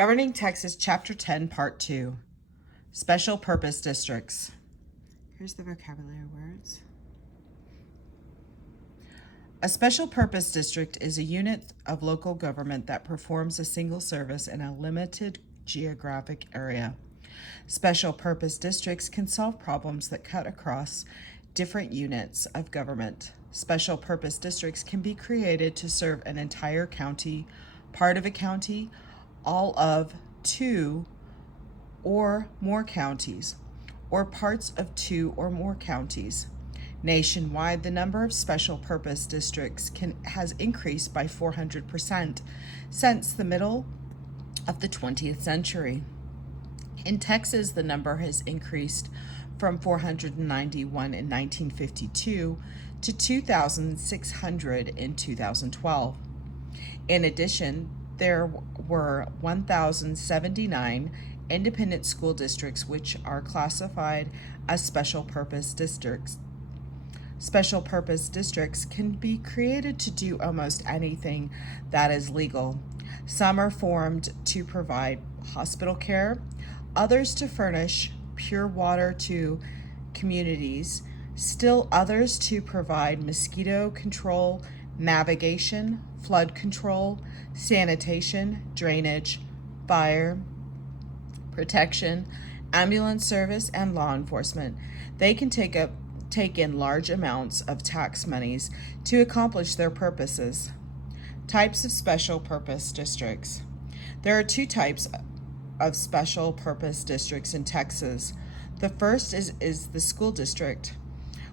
Governing Texas, Chapter 10, Part 2, Special Purpose Districts. Here's the vocabulary words. A special purpose district is a unit of local government that performs a single service in a limited geographic area. Special purpose districts can solve problems that cut across different units of government. Special purpose districts can be created to serve an entire county, part of a county, all of two or more counties, or parts of two or more counties. Nationwide, the number of special purpose districts has increased by 400% since the middle of the 20th century. In Texas, the number has increased from 491 in 1952 to 2,600 in 2012. In addition, there were 1,079 independent school districts which are classified as special purpose districts. Special purpose districts can be created to do almost anything that is legal. Some are formed to provide hospital care, others to furnish pure water to communities, still others to provide mosquito control, navigation, flood control, sanitation, drainage, fire protection, ambulance service, and law enforcement. They can take in large amounts of tax monies to accomplish their purposes. Types of special purpose districts. There are two types of special purpose districts in Texas. The first is the school district,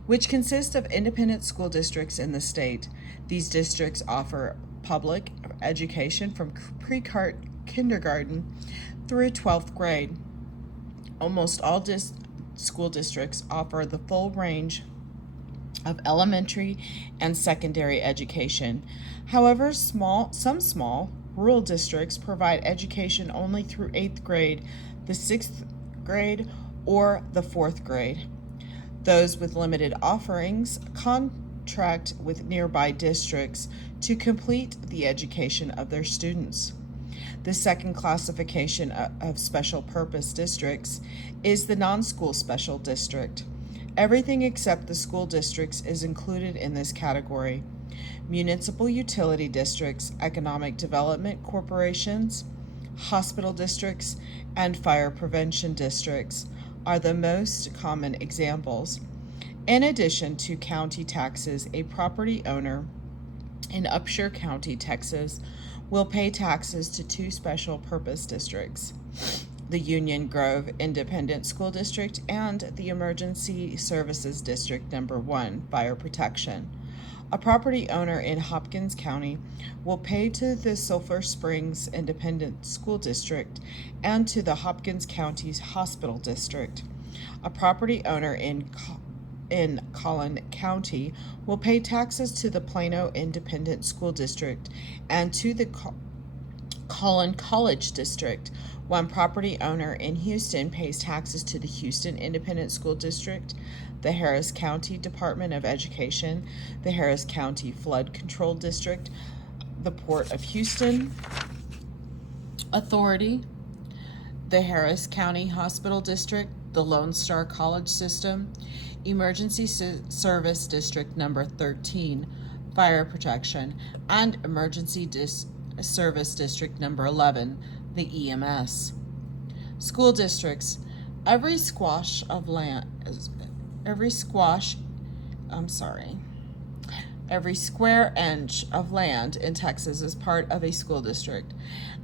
which consists of independent school districts in the state. These districts offer public education from pre-kindergarten through 12th grade. Almost all school districts offer the full range of elementary and secondary education. However, some small rural districts provide education only through 8th grade, the 6th grade, or the 4th grade. Those with limited offerings contract with nearby districts to complete the education of their students. The second classification of special purpose districts is the non-school special district. Everything except the school districts is included in this category. Municipal utility districts, economic development corporations, hospital districts, and fire prevention districts are the most common examples. In addition to county taxes, a property owner in Upshur County, Texas, will pay taxes to two special purpose districts, the Union Grove Independent School District and the Emergency Services District Number 1, Fire Protection. A property owner in Hopkins County will pay to the Sulphur Springs Independent School District and to the Hopkins County's Hospital District. A property owner in Collin County will pay taxes to the Plano Independent School District and to the Collin College District. One property owner in Houston pays taxes to the Houston Independent School District, the Harris County Department of Education, the Harris County Flood Control District, the Port of Houston Authority, the Harris County Hospital District, the Lone Star College System, Emergency Service District Number 13, Fire Protection, and Emergency Service District Number 11, the EMS. School districts. Every square inch of land in Texas is part of a school district,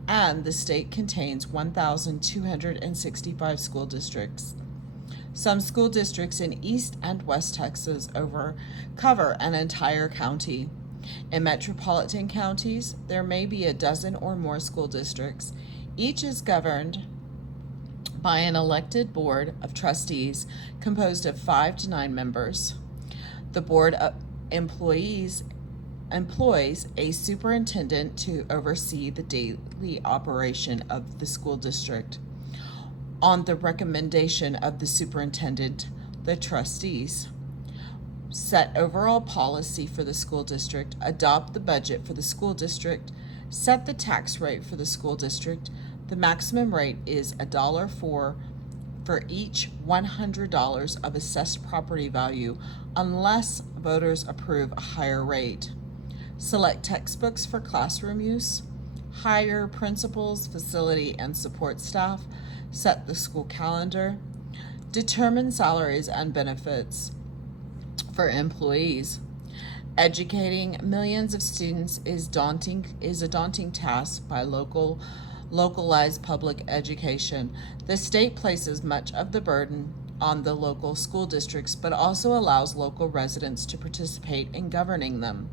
and the state contains 1,265 school districts. Some school districts in East and West Texas cover an entire county. In metropolitan counties, there may be a dozen or more school districts. Each is governed by an elected board of trustees composed of 5 to 9 members. The board employs a superintendent to oversee the daily operation of the school district. On the recommendation of the superintendent, the trustees set overall policy for the school district, adopt the budget for the school district, set the tax rate for the school district, The maximum rate is $1 for each $100 of assessed property value unless voters approve a higher rate. Select textbooks for classroom use. Hire principals, facility, and support staff. Set the school calendar. Determine salaries and benefits for employees. Educating millions of students is a daunting task by localized public education. The state places much of the burden on the local school districts, but also allows local residents to participate in governing them.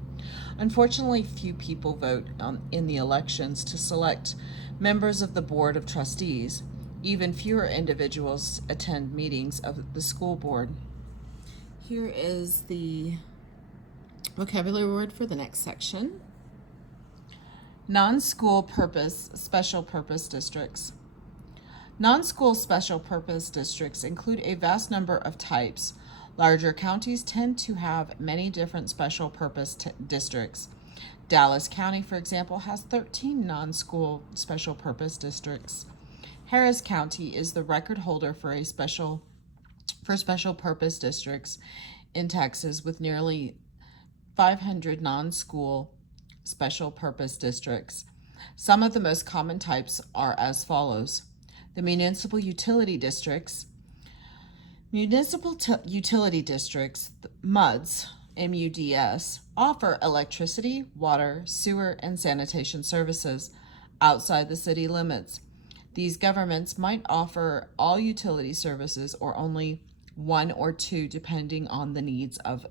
Unfortunately, few people vote in the elections to select members of the Board of Trustees. Even fewer individuals attend meetings of the school board. Here is the vocabulary word for the next section. Non-school purpose special purpose districts. Non-school special purpose districts include a vast number of types. Larger counties tend to have many different special purpose districts. Dallas County, for example, has 13 non-school special purpose districts. Harris County is the record holder for special purpose districts in Texas, with nearly 500 non-school special purpose districts. Some of the most common types are as follows. The municipal utility districts. Utility districts, MUDs, MUDS, offer electricity, water, sewer, and sanitation services outside the city limits. These governments might offer all utility services or only one or two, depending on the needs of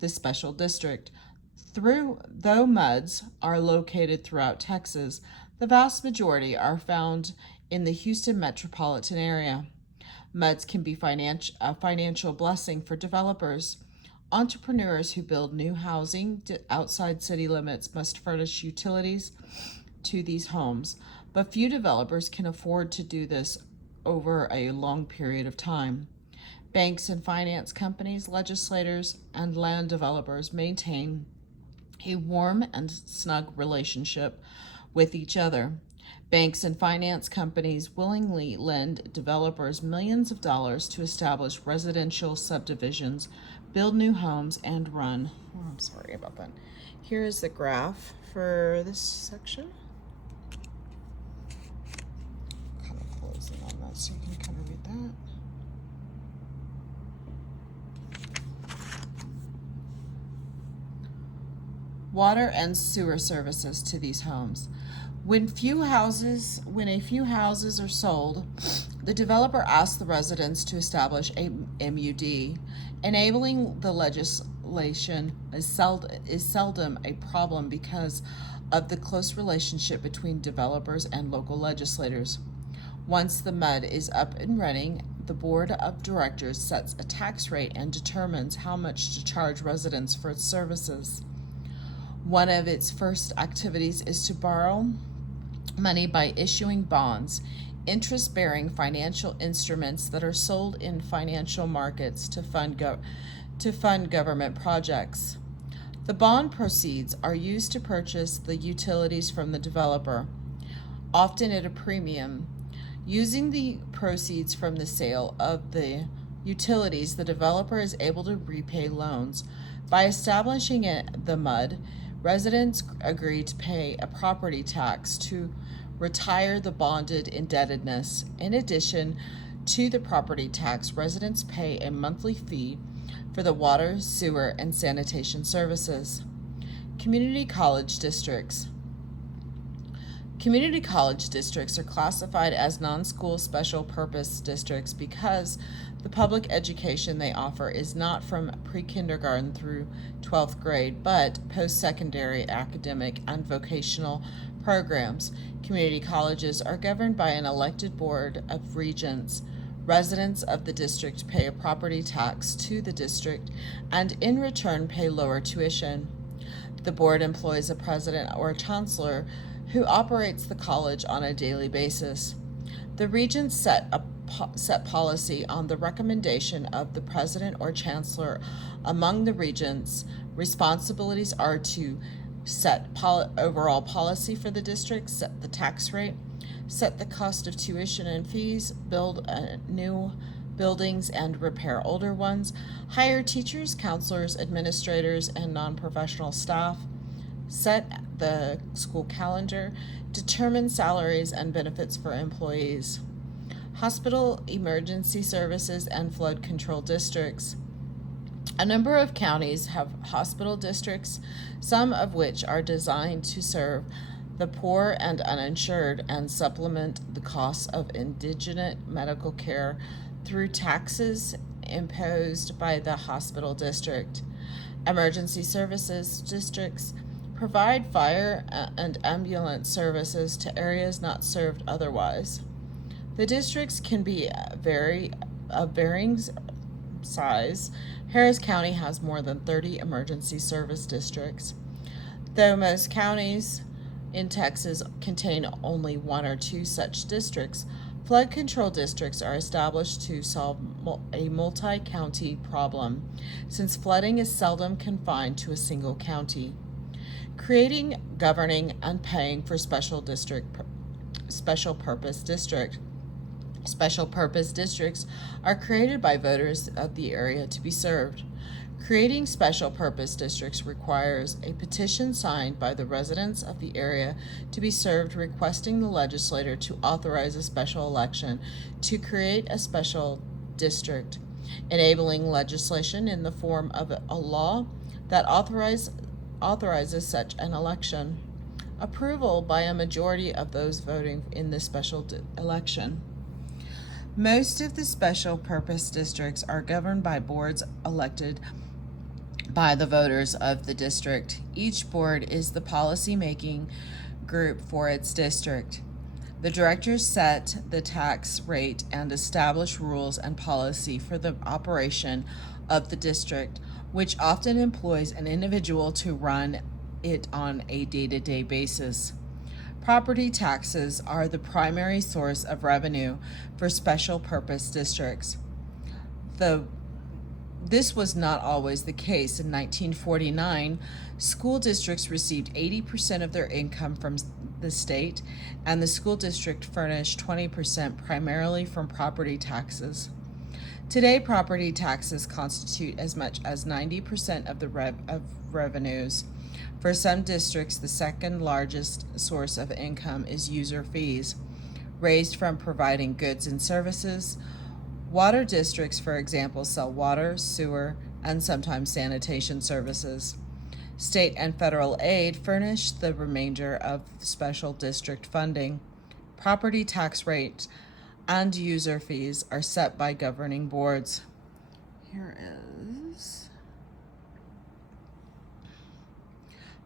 the special district. Though MUDs are located throughout Texas, the vast majority are found in the Houston metropolitan area. MUDs can be a financial blessing for developers. Entrepreneurs who build new housing outside city limits must furnish utilities to these homes, but few developers can afford to do this over a long period of time. Banks and finance companies, legislators, and land developers maintain a warm and snug relationship with each other. Banks and finance companies willingly lend developers millions of dollars to establish residential subdivisions, build new homes, and run. Oh, I'm sorry about that. Here is the graph for this section. Kind of closing on that so you can kind of read that. Water and sewer services to these homes. When a few houses are sold, the developer asks the residents to establish a MUD. Enabling the legislation is seldom a problem because of the close relationship between developers and local legislators. Once the MUD is up and running, the board of directors sets a tax rate and determines how much to charge residents for its services. One of its first activities is to borrow money by issuing bonds, interest-bearing financial instruments that are sold in financial markets to fund government projects. The bond proceeds are used to purchase the utilities from the developer, often at a premium. Using the proceeds from the sale of the utilities, the developer is able to repay loans. By establishing the MUD, residents agree to pay a property tax to retire the bonded indebtedness. In addition to the property tax, residents pay a monthly fee for the water, sewer, and sanitation services. Community college districts. Community college districts are classified as non-school special purpose districts because the public education they offer is not from pre-kindergarten through 12th grade, but post-secondary academic and vocational programs. Community colleges are governed by an elected board of regents. Residents of the district pay a property tax to the district and in return pay lower tuition. The board employs a president or a chancellor who operates the college on a daily basis. The regents set policy on the recommendation of the president or chancellor. Among the regents' responsibilities are to set overall policy for the district, set the tax rate, set the cost of tuition and fees, build new buildings and repair older ones, hire teachers, counselors, administrators, and non-professional staff, set the school calendar, determine salaries and benefits for employees. Hospital, emergency services, and flood control districts. A number of counties have hospital districts, some of which are designed to serve the poor and uninsured and supplement the costs of indigent medical care through taxes imposed by the hospital district. Emergency services districts provide fire and ambulance services to areas not served otherwise. The districts can be of varying size. Harris County has more than 30 emergency service districts. Though most counties in Texas contain only one or two such districts, flood control districts are established to solve a multi-county problem, since flooding is seldom confined to a single county. Creating, governing, and paying for special purpose district. Special purpose districts are created by voters of the area to be served. Creating special purpose districts requires a petition signed by the residents of the area to be served requesting the legislator to authorize a special election to create a special district, enabling legislation in the form of a law that authorizes such an election. Approval by a majority of those voting in the special election. Most of the special purpose districts are governed by boards elected by the voters of the district. Each board is the policy-making group for its district. The directors set the tax rate and establish rules and policy for the operation of the district, which often employs an individual to run it on a day-to-day basis. Property taxes are the primary source of revenue for special purpose districts. This was not always the case. In 1949, school districts received 80% of their income from the state, and the school district furnished 20% primarily from property taxes. Today, property taxes constitute as much as 90% of the revenues. For some districts, the second largest source of income is user fees, raised from providing goods and services. Water districts, for example, sell water, sewer, and sometimes sanitation services. State and federal aid furnish the remainder of special district funding. Property tax rates and user fees are set by governing boards. Here is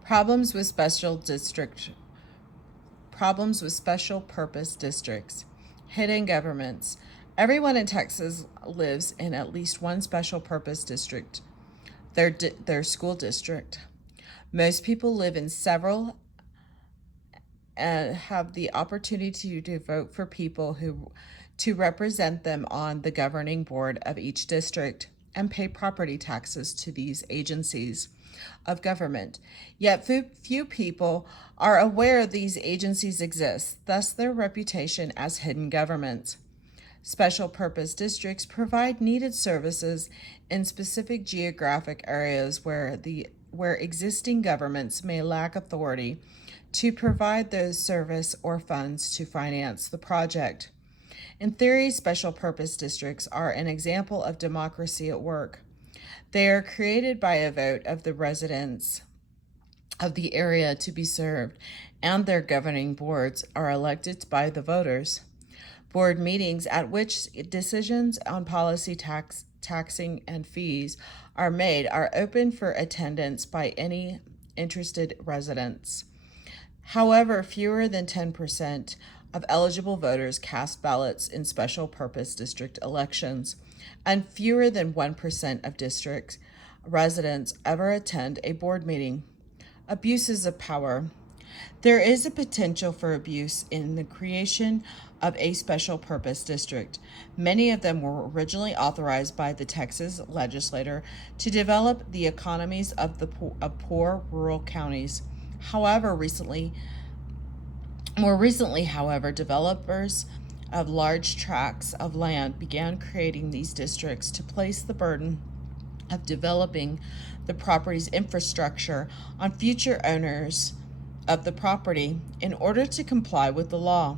Problems with special purpose districts. Hidden governments. Everyone in Texas lives in at least one special purpose district, their school district. Most people live in several and have the opportunity to vote for people to represent them on the governing board of each district and pay property taxes to these agencies of government. Yet few people are aware these agencies exist, thus their reputation as hidden governments. Special purpose districts provide needed services in specific geographic areas where existing governments may lack authority to provide those service or funds to finance the project. In theory, special purpose districts are an example of democracy at work. They are created by a vote of the residents of the area to be served, and their governing boards are elected by the voters. Board meetings at which decisions on policy taxing and fees are made are open for attendance by any interested residents. However, fewer than 10% of eligible voters cast ballots in special purpose district elections, and fewer than 1% of district residents ever attend a board meeting. Abuses of power. There is a potential for abuse in the creation of a special purpose district. Many of them were originally authorized by the Texas legislature to develop the economies of poor rural counties. However, recently, More recently, however, developers of large tracts of land began creating these districts to place the burden of developing the property's infrastructure on future owners of the property in order to comply with the law.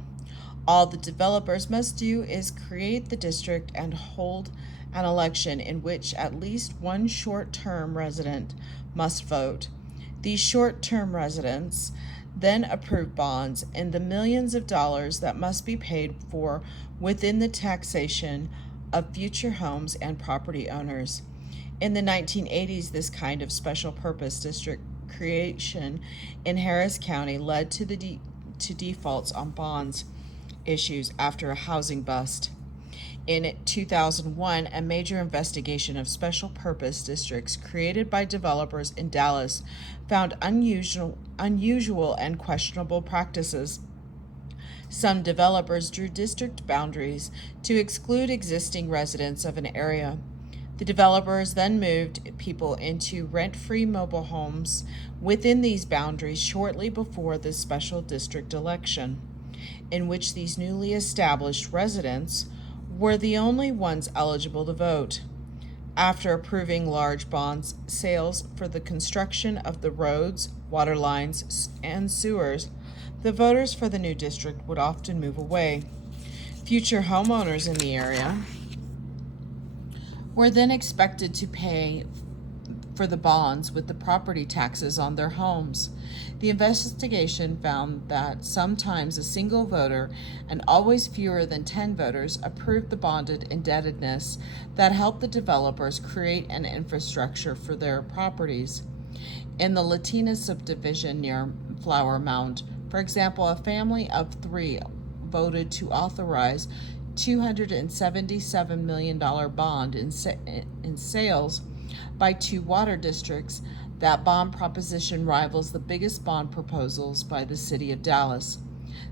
All the developers must do is create the district and hold an election in which at least one short-term resident must vote. These short-term residents then approve bonds in the millions of dollars that must be paid for within the taxation of future homes and property owners. In the 1980s, this kind of special purpose district creation in Harris County led to defaults on bonds issues after a housing bust. In 2001, a major investigation of special purpose districts created by developers in Dallas found unusual and questionable practices. Some developers drew district boundaries to exclude existing residents of an area. The developers then moved people into rent-free mobile homes within these boundaries shortly before the special district election, in which these newly established residents were the only ones eligible to vote. After approving large bond sales for the construction of the roads, water lines, and sewers, the voters for the new district would often move away. Future homeowners in the area were then expected to pay for the bonds with the property taxes on their homes. The investigation found that sometimes a single voter and always fewer than 10 voters approved the bonded indebtedness that helped the developers create an infrastructure for their properties. In the Latina subdivision near Flower Mound, for example, a family of 3 voted to authorize $277 million bond in sales by 2 water districts. That bond proposition rivals the biggest bond proposals by the city of Dallas.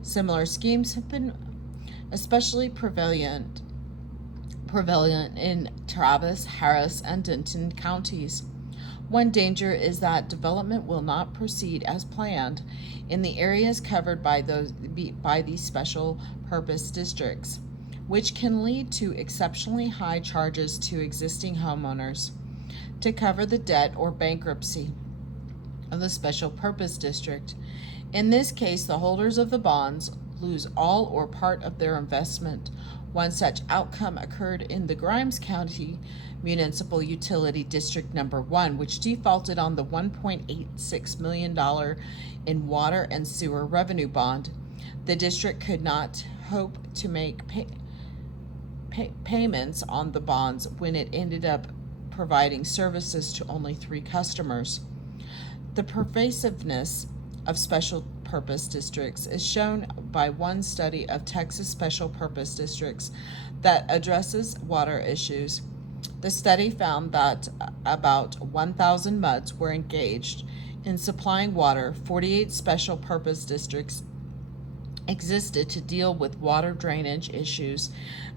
Similar schemes have been especially prevalent in Travis, Harris, and Denton counties. One danger is that development will not proceed as planned in the areas covered by these special purpose districts, which can lead to exceptionally high charges to existing homeowners to cover the debt or bankruptcy of the special purpose district. In this case, the holders of the bonds lose all or part of their investment. One such outcome occurred in the Grimes County Municipal Utility District Number 1, which defaulted on the $1.86 million in water and sewer revenue bond. The district could not hope to make payments on the bonds when it ended up providing services to only 3 customers. The pervasiveness of special purpose districts is shown by one study of Texas special purpose districts that addresses water issues. The study found that about 1,000 MUDs were engaged in supplying water. 48 special purpose districts existed to deal with water drainage issues,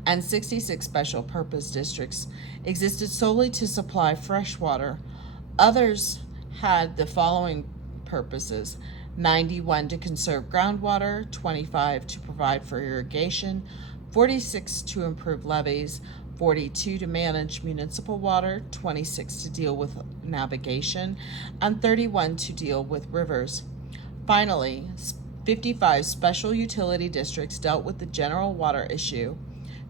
and 66 special purpose districts existed solely to supply fresh water. Others had the following purposes: 91 to conserve groundwater, 25 to provide for irrigation, 46 to improve levees, 42 to manage municipal water, 26 to deal with navigation, and 31 to deal with rivers. Finally, 55 special utility districts dealt with the general water issue.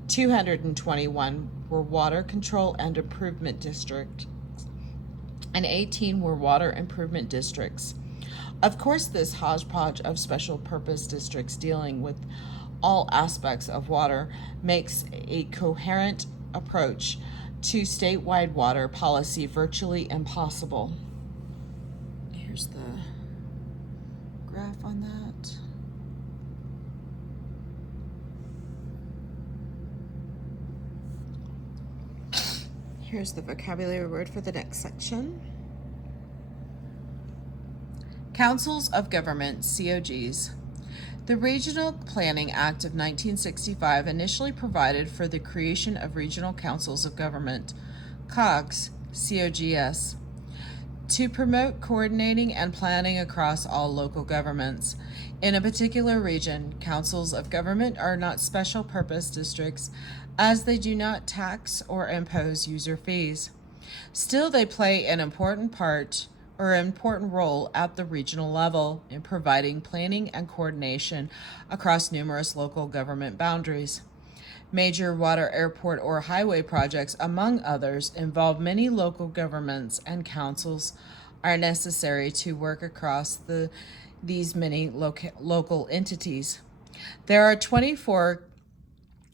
221 were water control and improvement districts, and 18 were water improvement districts. Of course, this hodgepodge of special purpose districts dealing with all aspects of water makes a coherent approach to statewide water policy virtually impossible. Here's the graph on that. Here's the vocabulary word for the next section. Councils of Government, COGs. The Regional Planning Act of 1965 initially provided for the creation of regional councils of government, COGS, COGS. To promote coordinating and planning across all local governments. In a particular region, councils of government are not special purpose districts as they do not tax or impose user fees. Still, they play an important part or an important role at the regional level in providing planning and coordination across numerous local government boundaries. Major water, airport, or highway projects, among others, involve many local governments and councils are necessary to work across these many local entities. There are 24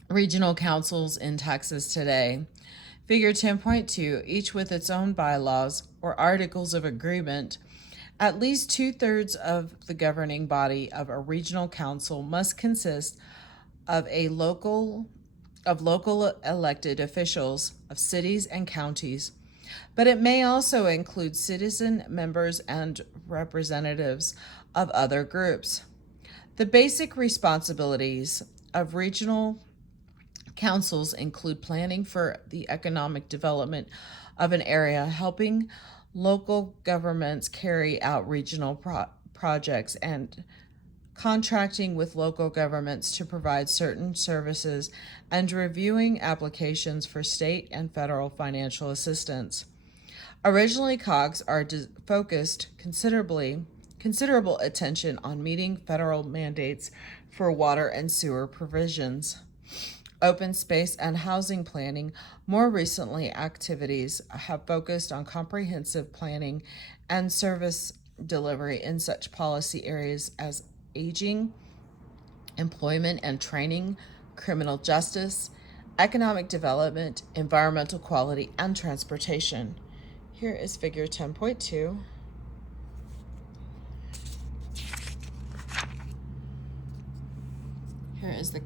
regional councils in Texas today. Figure 10.2, each with its own bylaws or articles of agreement. At least 2/3 of the governing body of a regional council must consist of local elected officials of cities and counties, but it may also include citizen members and representatives of other groups. The basic responsibilities of regional councils include planning for the economic development of an area, helping local governments carry out regional projects, and contracting with local governments to provide certain services, and reviewing applications for state and federal financial assistance. Originally, COGS are focused considerable attention on meeting federal mandates for water and sewer provisions, open space, and housing planning. More recently, activities have focused on comprehensive planning and service delivery in such policy areas as aging, employment and training, criminal justice, economic development, environmental quality, and transportation. Here is figure 10.2. Here is the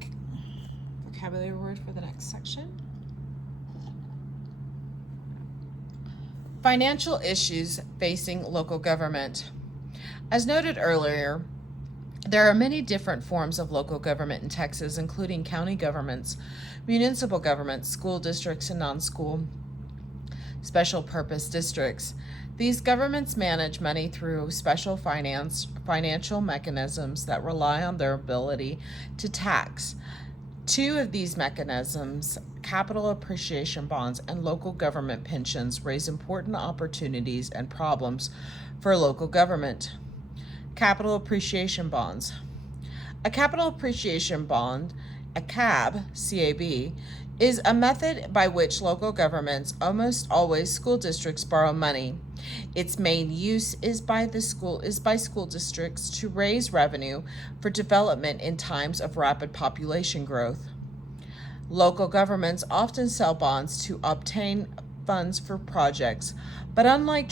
vocabulary word for the next section. Financial issues facing local government. As noted earlier, there are many different forms of local government in Texas, including county governments, municipal governments, school districts, and non-school special purpose districts. These governments manage money through special financial mechanisms that rely on their ability to tax. Two of these mechanisms, capital appreciation bonds and local government pensions, raise important opportunities and problems for local government. Capital appreciation bonds. A capital appreciation bond, a CAB, is a method by which local governments, almost always school districts, borrow money. Its main use is by school districts to raise revenue for development in times of rapid population growth. Local governments often sell bonds to obtain funds for projects, but unlike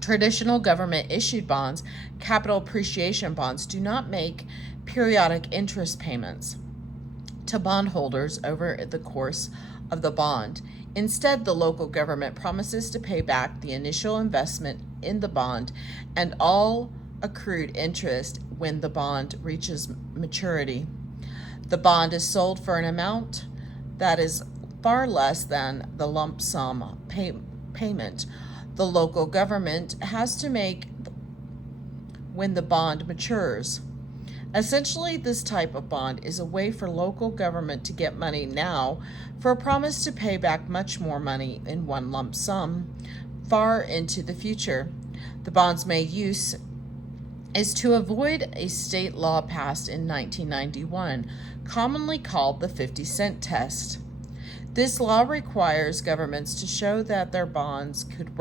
traditional government-issued bonds, capital appreciation bonds do not make periodic interest payments to bondholders over the course of the bond. Instead, the local government promises to pay back the initial investment in the bond and all accrued interest when the bond reaches maturity. The bond is sold for an amount that is far less than the lump sum payment the local government has to make when the bond matures. Essentially, this type of bond is a way for local government to get money now for a promise to pay back much more money in one lump sum far into the future. The bond's main use is to avoid a state law passed in 1991, commonly called the 50-cent test. This law requires governments to show that their bonds could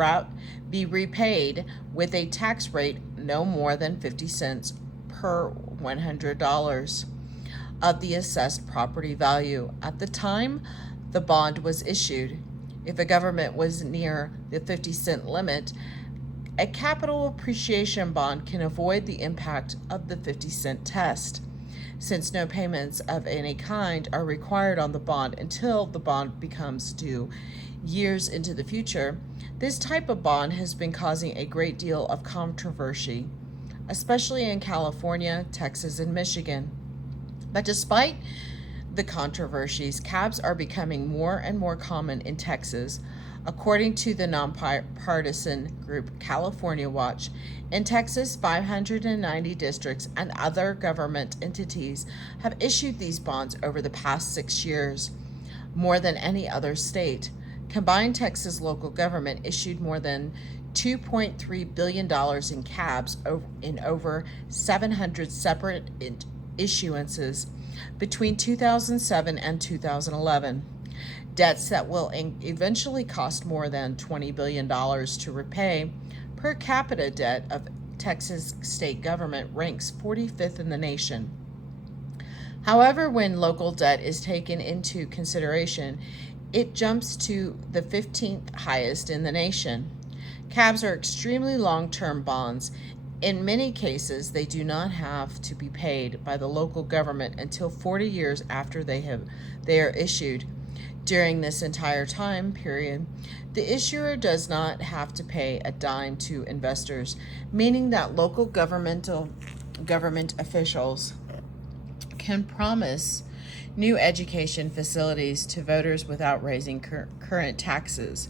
be repaid with a tax rate no more than 50 cents per $100 of the assessed property value at the time the bond was issued. If a government was near the 50-cent limit, a capital appreciation bond can avoid the impact of the 50-cent test, since no payments of any kind are required on the bond until the bond becomes due years into the future. This type of bond has been causing a great deal of controversy, especially in California, Texas, and Michigan. But despite the controversies, cabs are becoming more and more common in Texas. According to the nonpartisan group California Watch, in Texas, 590 districts and other government entities have issued these bonds over the past 6 years, more than any other state. Combined, Texas local government issued more than $2.3 billion in cabs in over 700 separate issuances between 2007 and 2011. Debts that will eventually cost more than $20 billion to repay. Per capita debt of Texas state government ranks 45th in the nation. However, when local debt is taken into consideration, it jumps to the 15th highest in the nation. Cabs are extremely long-term bonds. In many cases, they do not have to be paid by the local government until 40 years after they are issued. During this entire time period, the issuer does not have to pay a dime to investors, meaning that local government officials can promise new education facilities to voters without raising current taxes.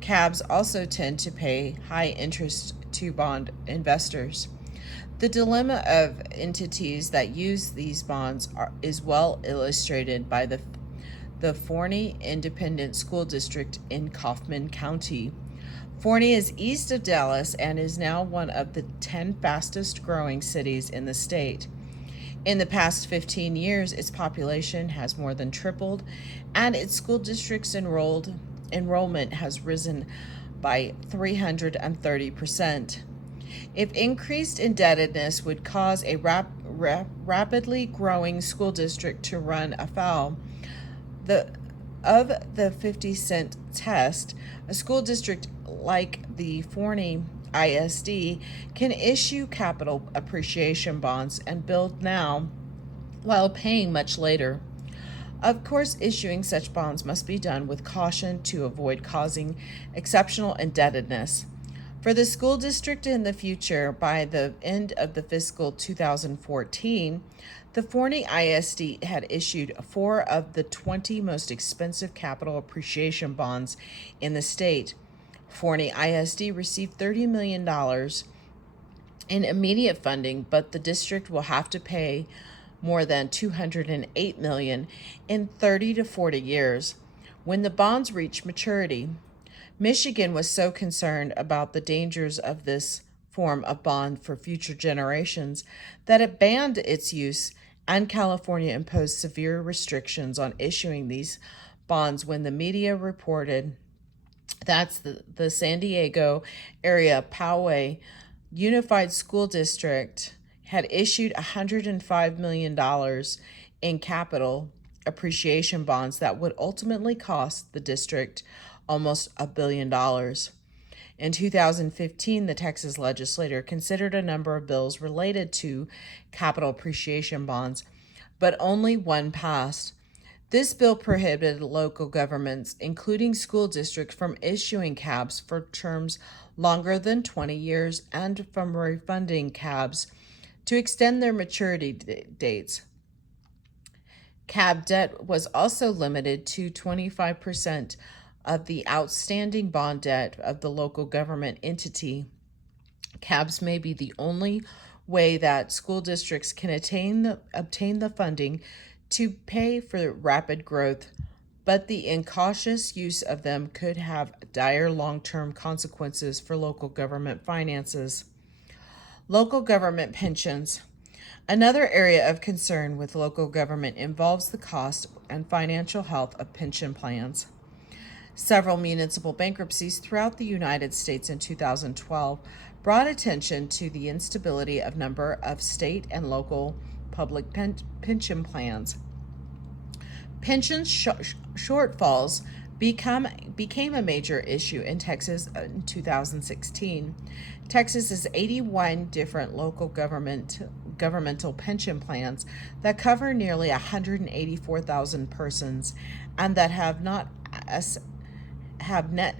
Cabs also tend to pay high interest to bond investors. The dilemma of entities that use these bonds is well illustrated by the Forney Independent School District in Kaufman County. Forney is east of Dallas and is now one of the 10 fastest growing cities in the state. In the past 15 years, its population has more than tripled, and its school district's enrollment has risen by 330%. If increased indebtedness would cause a rapidly growing school district to run afoul of the 50-cent test, a school district like the Forney ISD can issue capital appreciation bonds and build now while paying much later. Of course, issuing such bonds must be done with caution to avoid causing exceptional indebtedness. For the school district in the future, by the end of the fiscal 2014, the Forney ISD had issued 4 of the 20 most expensive capital appreciation bonds in the state. Forney ISD received $30 million in immediate funding, but the district will have to pay more than $208 million in 30 to 40 years when the bonds reach maturity. Michigan was so concerned about the dangers of this form of bond for future generations that it banned its use, and California imposed severe restrictions on issuing these bonds when the media reported that's the San Diego area Poway Unified School District had issued $105 million in capital appreciation bonds that would ultimately cost the district almost $1 billion. In 2015, the Texas legislature considered a number of bills related to capital appreciation bonds, but only one passed. This bill prohibited local governments, including school districts, from issuing cabs for terms longer than 20 years and from refunding cabs to extend their maturity dates. Cab debt was also limited to 25% of the outstanding bond debt of the local government entity. Cabs may be the only way that school districts can obtain the funding to pay for rapid growth, but the incautious use of them could have dire long-term consequences for local government finances. Local government pensions. Another area of concern with local government involves the cost and financial health of pension plans. Several municipal bankruptcies throughout the United States in 2012 brought attention to the instability of number of state and local public pension plans. Pension shortfalls became a major issue in Texas in 2016. Texas's 81 different local governmental pension plans that cover nearly 184,000 persons and that have net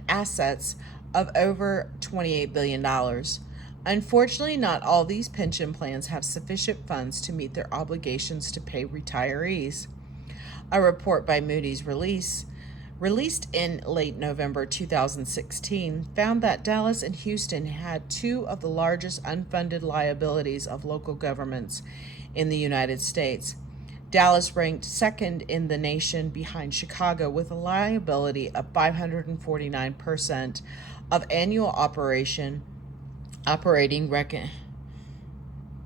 assets of over $28 billion. Unfortunately, not all these pension plans have sufficient funds to meet their obligations to pay retirees. A report by Moody's released in late November 2016, found that Dallas and Houston had two of the largest unfunded liabilities of local governments in the United States. Dallas ranked second in the nation behind Chicago with a liability of 549% of annual operating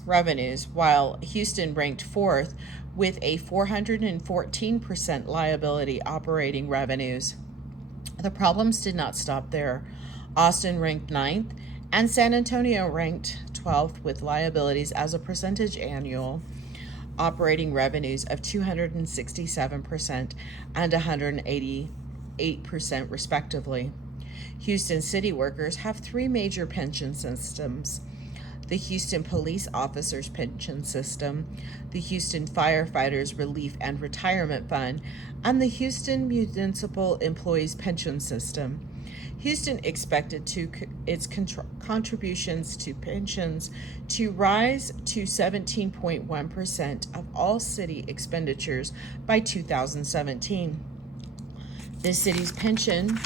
revenues, while Houston ranked fourth with a 414% liability operating revenues. The problems did not stop there. Austin ranked ninth, and San Antonio ranked 12th with liabilities as a percentage annual operating revenues of 267% and 188% respectively. Houston city workers have three major pension systems: the Houston Police Officers Pension System, the Houston Firefighters Relief and Retirement Fund, and the Houston Municipal Employees Pension System. Houston expected its contributions to pensions to rise to 17.1% of all city expenditures by 2017. The city's pension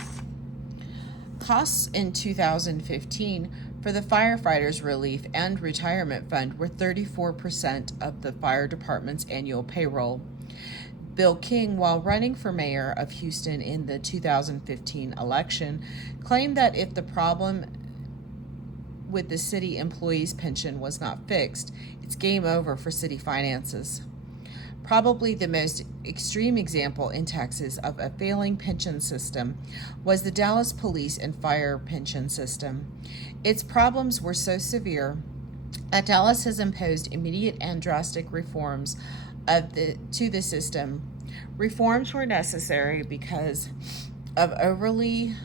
costs in 2015 for the Firefighters Relief and Retirement Fund were 34% of the fire department's annual payroll. Bill King, while running for mayor of Houston in the 2015 election, claimed that if the problem with the city employees' pension was not fixed, it's game over for city finances. Probably the most extreme example in Texas of a failing pension system was the Dallas Police and Fire pension system. Its problems were so severe that Dallas has imposed immediate and drastic reforms to the system. Reforms were necessary because of overly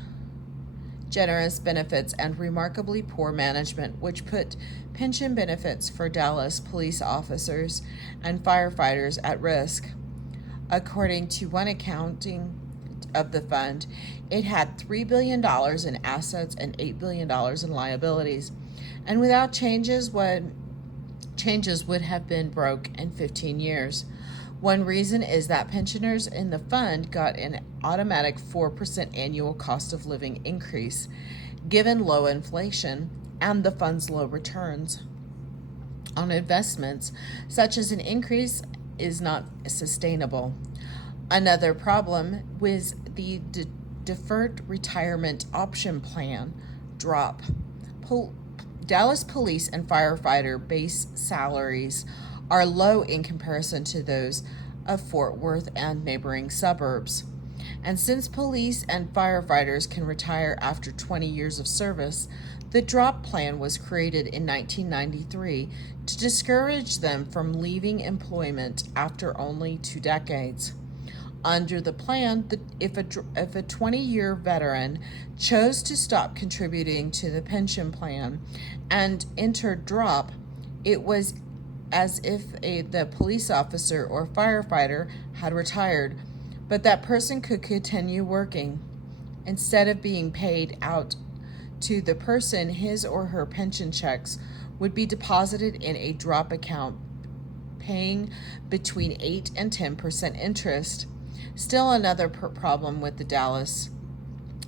generous benefits and remarkably poor management, which put pension benefits for Dallas police officers and firefighters at risk. According to one accounting of the fund, it had $3 billion in assets and $8 billion in liabilities, and without changes would have been broke in 15 years. One reason is that pensioners in the fund got an automatic 4% annual cost of living increase, given low inflation and the fund's low returns on investments. Such as an increase is not sustainable. Another problem was the deferred retirement option plan drop. Dallas police and firefighter base salaries are low in comparison to those of Fort Worth and neighboring suburbs. And since police and firefighters can retire after 20 years of service, the drop plan was created in 1993 to discourage them from leaving employment after only 2 decades. Under the plan, if a 20-year veteran chose to stop contributing to the pension plan and entered drop, it was as if the police officer or firefighter had retired, but that person could continue working. Instead of being paid out to the person, his or her pension checks would be deposited in a drop account, paying between 8 and 10% interest. Still, another problem with the Dallas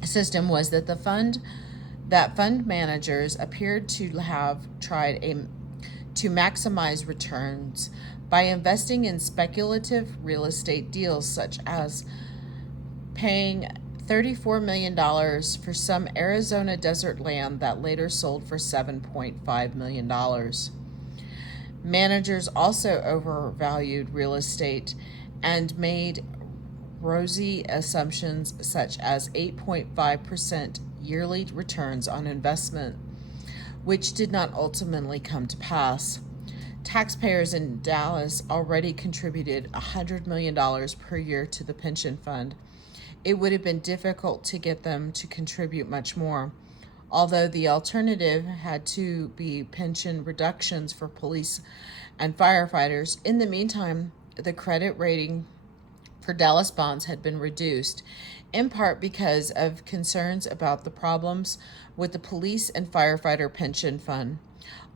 system was that fund managers appeared to have tried to maximize returns by investing in speculative real estate deals, such as paying $34 million for some Arizona desert land that later sold for $7.5 million. Managers also overvalued real estate and made rosy assumptions such as 8.5% yearly returns on investment, which did not ultimately come to pass. Taxpayers in Dallas already contributed $100 million per year to the pension fund. It would have been difficult to get them to contribute much more, although the alternative had to be pension reductions for police and firefighters. In the meantime, the credit rating for Dallas bonds had been reduced, in part because of concerns about the problems with the police and firefighter pension fund.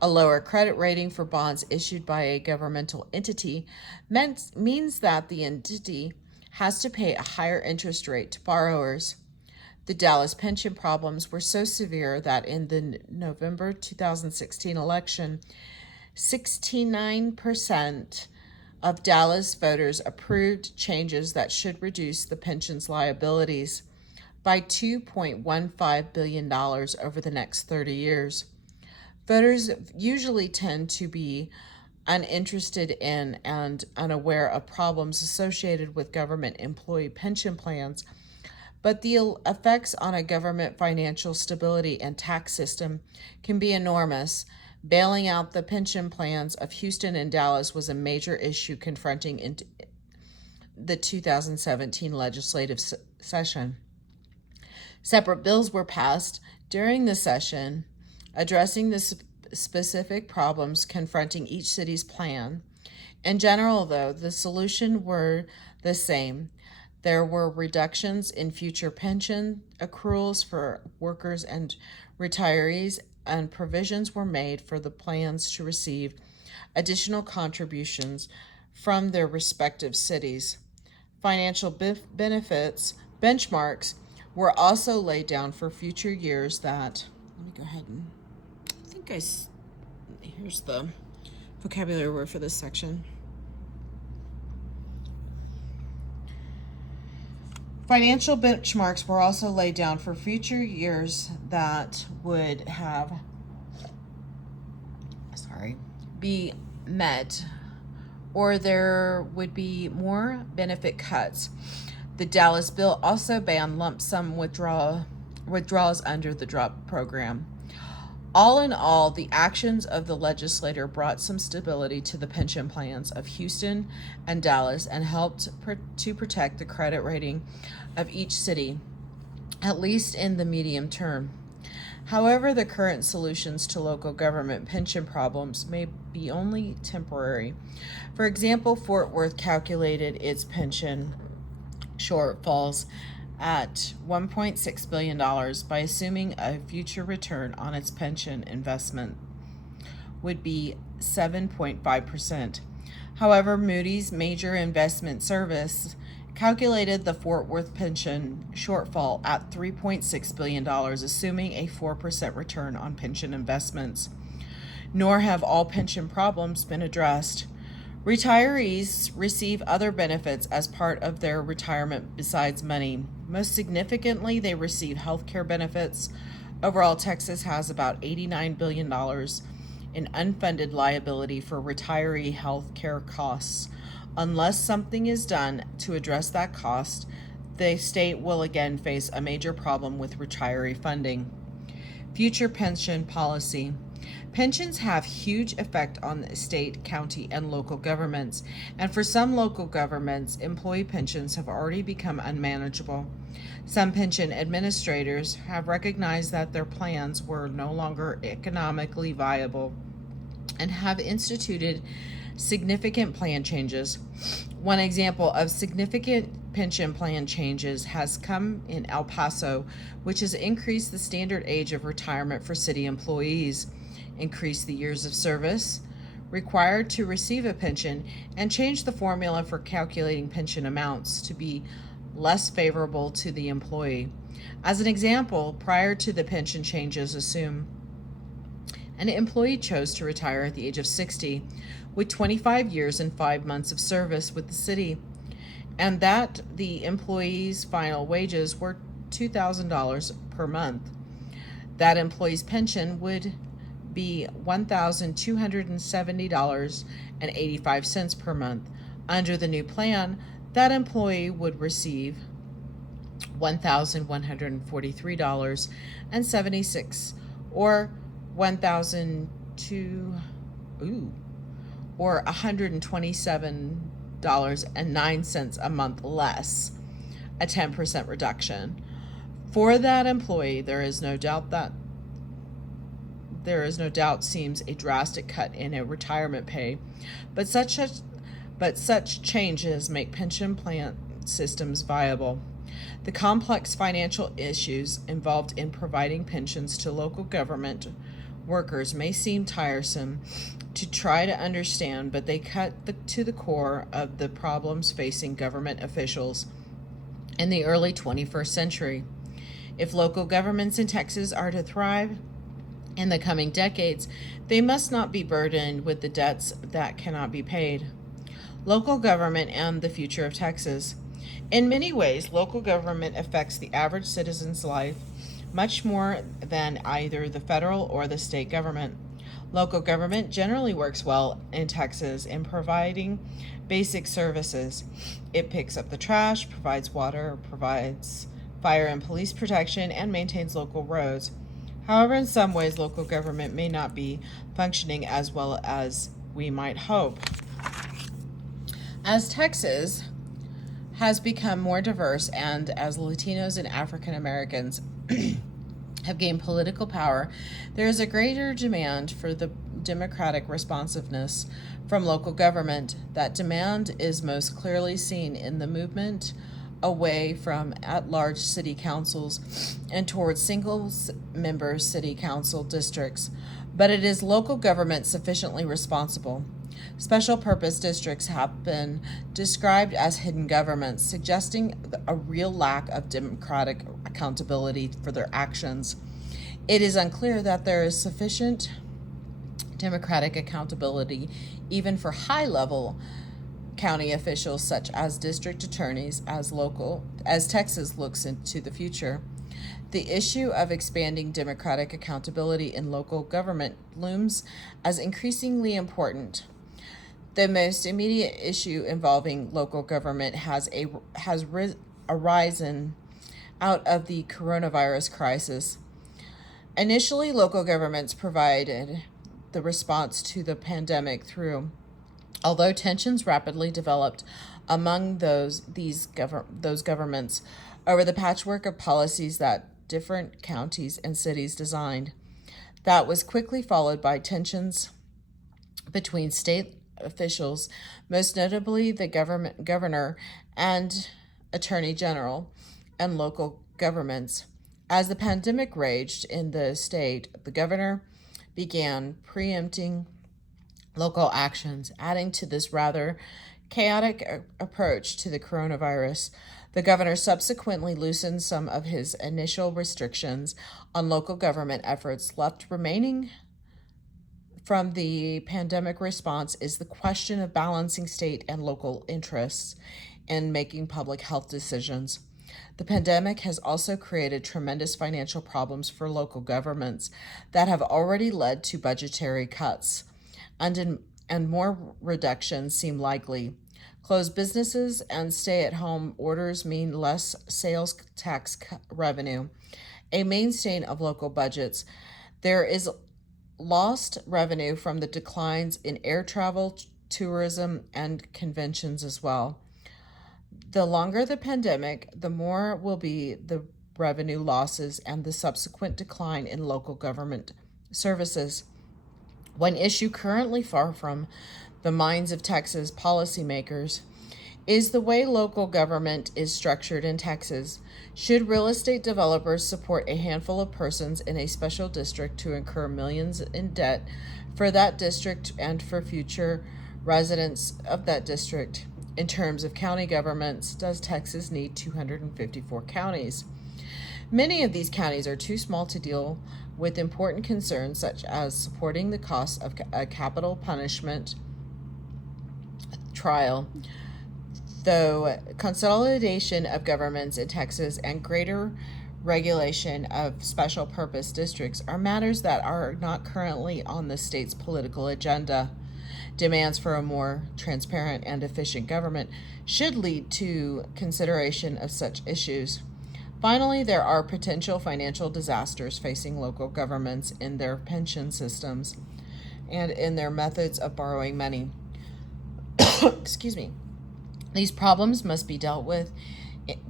A lower credit rating for bonds issued by a governmental entity means that the entity has to pay a higher interest rate to borrowers. The Dallas pension problems were so severe that in the November 2016 election, 69% of Dallas voters approved changes that should reduce the pension's liabilities by $2.15 billion over the next 30 years. Voters usually tend to be uninterested in and unaware of problems associated with government employee pension plans, but the effects on a government financial stability and tax system can be enormous. Bailing out the pension plans of Houston and Dallas was a major issue confronting the 2017 legislative session. Separate bills were passed during the session addressing the specific problems confronting each city's plan. In general, though, the solutions were the same. There were reductions in future pension accruals for workers and retirees, and provisions were made for the plans to receive additional contributions from their respective cities. Financial benefits benchmarks were also laid down for future years that, let me go ahead and, here's the vocabulary word for this section. Financial benchmarks were also laid down for future years that would be met, or there would be more benefit cuts. The Dallas bill also banned lump sum withdrawals under the drop program. All in all, the actions of the legislator brought some stability to the pension plans of Houston and Dallas and helped to protect the credit rating of each city, at least in the medium term. However, the current solutions to local government pension problems may be only temporary. For example, Fort Worth calculated its pension shortfalls at $1.6 billion by assuming a future return on its pension investment would be 7.5%. However, Moody's Major Investment Service calculated the Fort Worth pension shortfall at $3.6 billion, assuming a 4% return on pension investments. Nor have all pension problems been addressed. Retirees receive other benefits as part of their retirement besides money. Most significantly, they receive health care benefits. Overall, Texas has about $89 billion in unfunded liability for retiree health care costs. Unless something is done to address that cost, the state will again face a major problem with retiree funding. Future pension policy. Pensions have huge effect on the state, county, and local governments, and for some local governments, employee pensions have already become unmanageable. Some pension administrators have recognized that their plans were no longer economically viable and have instituted significant plan changes. One example of significant pension plan changes has come in El Paso, which has increased the standard age of retirement for city employees, increased the years of service required to receive a pension, and changed the formula for calculating pension amounts to be less favorable to the employee. As an example, prior to the pension changes, assume an employee chose to retire at the age of 60 with 25 years and 5 months of service with the city, and that the employee's final wages were $2,000 per month. That employee's pension would be $1,270.85 per month. Under the new plan, that employee would receive $1,143.76 or $127.09 a month less, a 10% reduction. For that employee, there is no doubt seems a drastic cut in a retirement pay, but such changes make pension plan systems viable. The complex financial issues involved in providing pensions to local government workers may seem tiresome to try to understand, but they cut to the core of the problems facing government officials in the early 21st century. If local governments in Texas are to thrive in the coming decades, they must not be burdened with the debts that cannot be paid. Local government and the future of Texas. In many ways, local government affects the average citizen's life much more than either the federal or the state government. Local government generally works well in Texas in providing basic services. It picks up the trash, provides water, provides fire and police protection, and maintains local roads. However, in some ways, local government may not be functioning as well as we might hope. As Texas has become more diverse and as Latinos and African Americans have gained political power, there is a greater demand for the democratic responsiveness from local government. That demand is most clearly seen in the movement away from at-large city councils and towards single-member city council districts. But it is local government sufficiently responsible. Special purpose districts have been described as hidden governments, suggesting a real lack of democratic accountability for their actions. It is unclear that there is sufficient democratic accountability even for high-level county officials such as district attorneys as Texas looks into the future. The issue of expanding democratic accountability in local government looms as increasingly important. The most immediate issue involving local government has arisen out of the coronavirus crisis. Initially, local governments provided the response to the pandemic although tensions rapidly developed among those governments over the patchwork of policies that different counties and cities designed. That was quickly followed by tensions between state officials, most notably the governor and attorney general, and local governments. As the pandemic raged in the state, the governor began preempting local actions, adding to this rather chaotic approach to the coronavirus. The governor subsequently loosened some of his initial restrictions on local government efforts. Left remaining from the pandemic response is the question of balancing state and local interests in making public health decisions. The pandemic has also created tremendous financial problems for local governments that have already led to budgetary cuts, and more reductions seem likely. Closed businesses and stay-at-home orders mean less sales tax revenue, a mainstay of local budgets. There is lost revenue from the declines in air travel, tourism, and conventions as well. The longer the pandemic, the more will be the revenue losses and the subsequent decline in local government services. One issue currently far from the minds of Texas policymakers is the way local government is structured in Texas. Should real estate developers support a handful of persons in a special district to incur millions in debt for that district and for future residents of that district? In terms of county governments, does Texas need 254 counties? Many of these counties are too small to deal with important concerns such as supporting the cost of a capital punishment trial. Though consolidation of governments in Texas and greater regulation of special purpose districts are matters that are not currently on the state's political agenda. Demands for a more transparent and efficient government should lead to consideration of such issues. Finally, there are potential financial disasters facing local governments in their pension systems and in their methods of borrowing money. Excuse me. These problems must be dealt with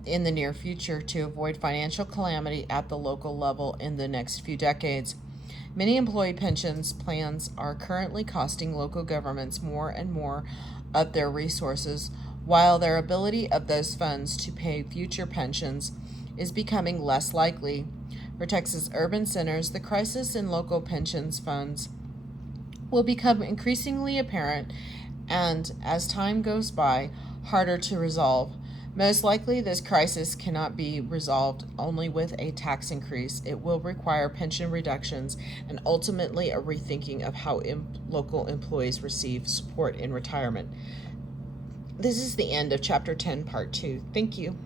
in the near future to avoid financial calamity at the local level in the next few decades. Many employee pensions plans are currently costing local governments more and more of their resources, while their ability of those funds to pay future pensions is becoming less likely. For Texas urban centers, the crisis in local pensions funds will become increasingly apparent and, as time goes by, harder to resolve. Most likely, this crisis cannot be resolved only with a tax increase. It will require pension reductions and ultimately a rethinking of how local employees receive support in retirement. This is the end of Chapter 10, Part 2. Thank you.